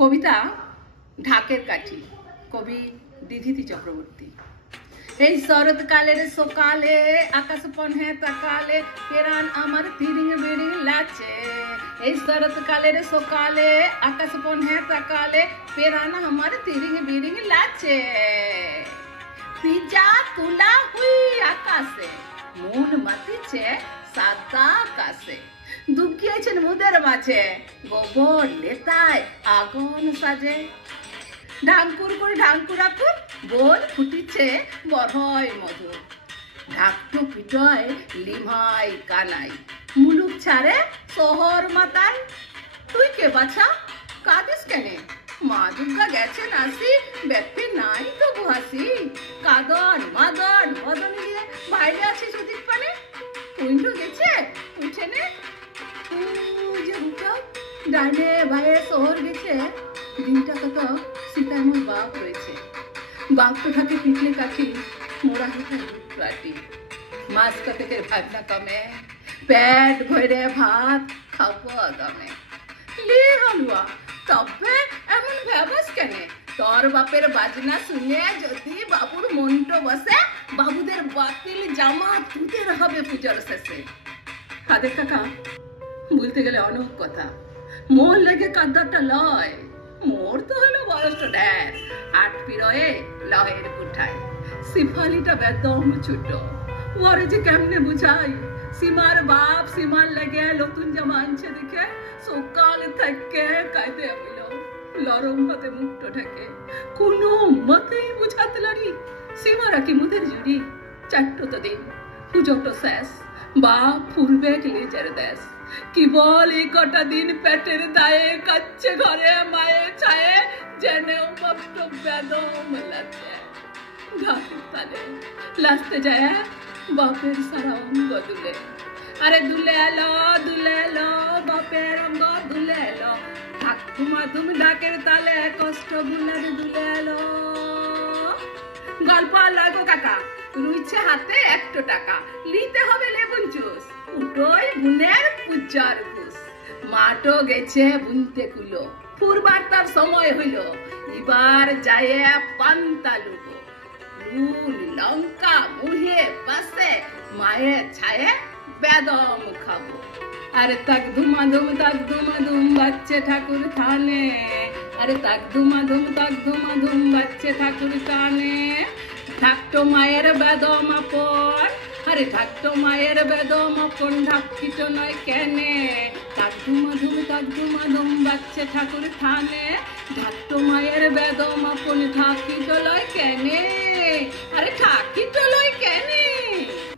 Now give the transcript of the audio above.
কবিতা ঢাকের কাঠি, কবি দিধিতি চক্রবর্তী। এই শরৎকালের সকালে আকাশ পনে তাকালে কেরান আমার তিরিং বিড়িং লাচে। এই শরৎকালের সকালে আকাশ পনে তাকালে পেরান আমার তিরিং বিড়িং লাচে। পিজা তুলা হুই আকাশে, মন মাতিছে সাদা আকাশে। দুঃখিয়েছেন মুদের মাঝে, গোবর নেতায় আগুন সাজে। ঢাঙ্কুর করে ঢাঙ্কুরাকুর বোল ফুটিছে বড়ই মধুর। ঢাকটু পিটয় লিমাই কানাই, মুলুক ছাড়ে শহর মাতায়। তুই কে বাছা, কাঁদিস কেনে? মা দুর্গা গেছেন আসি, ব্যক্তি নাই তবু হাসি। কাদন মাদন বদন দিয়ে বাইরে আছিস ওদিক পানে। কুইন্টু গেছে উঠে নে, যে ডানে ভাইয়ে শহর গেছে। দিনটা কত সীতার মোর বাপ রয়েছে। বাপ তো থাকে পিছলে কাঠি, মোরা হতে রাটি। মাছ কতকের ভাবনা কমে, পেট ভরে ভাত খাবো দমে। লি হালুয়া তবে এমন ভেবাস কেনে? তোর বাপের বাজনা শুনে যদি বাবুর মনটো বসে, বাবুদের বাতিল জামা তুদের হবে পূজার শেষে। কাদের কাকা বলতে গেলে অনেক কথা, মোর লেগে কাদারটা লয়। মোর তো হলো বয়স ঢের, 8 পিরয়ে লহের কুঠায়। সিফালিটা বেদম ছোট, ওরে যে কেমনে বুঝাই। সীমার বাপ সীমার লেগে নতুন জামা আনছে দেখে সকাল থেকে কাইতে আমিল লরম হাতে মুখটো ঢেকে। কোনো মতেই বুঝাতে লারি সীমারা কি মুদের জুড়ি। চারটো দিন পুজোটো শেষ, বাপ ফুরবে নিজের দেশ। কি বল এই কটা দিন পেটের দায়ে কাচ্ছে ঘরে মায়ে ছায়ে, জেনেও বাপট বেদম লাগে। ঘাসের তালে লাস্তে যায় বাপের সারা অঙ্গ দুলে। আরে দুলে এলো বাপের অঙ্গ দুলে এলো। ঠাকুমাধুম ঢাকের তালে কষ্ট বুলার দুলে এলো। গল্প লাগো কাকা, রুইছে হাতে 1 টাকা, লিতে হবে লেবুন জুস। উটোই বুনের পূজার ঘুষ। মাটো গেছে বুনতে কুলো, ফুরবার তার সময় হইল। এবার যায় পান্তা লুবো। নুন লঙ্কা মুহে পাশে মায়ে ছায়ে বেদম খাবো। আরে তাক ধুমাধুম বাচ্চে ঠাকুর থানে। আরে তাক ধুমাধুম বাচ্চে ঠাকুর থানে। ঢাকটো মায়ের বেদম আপন, আরে ঢাকটো মায়ের বেদম আপন, ঢাকিত নয় কেনে। তাক ধুমাধুম বাচ্চে ঠাকুর থানে। ঢাকটো মায়ের বেদম আপন, ঢাকিত লয়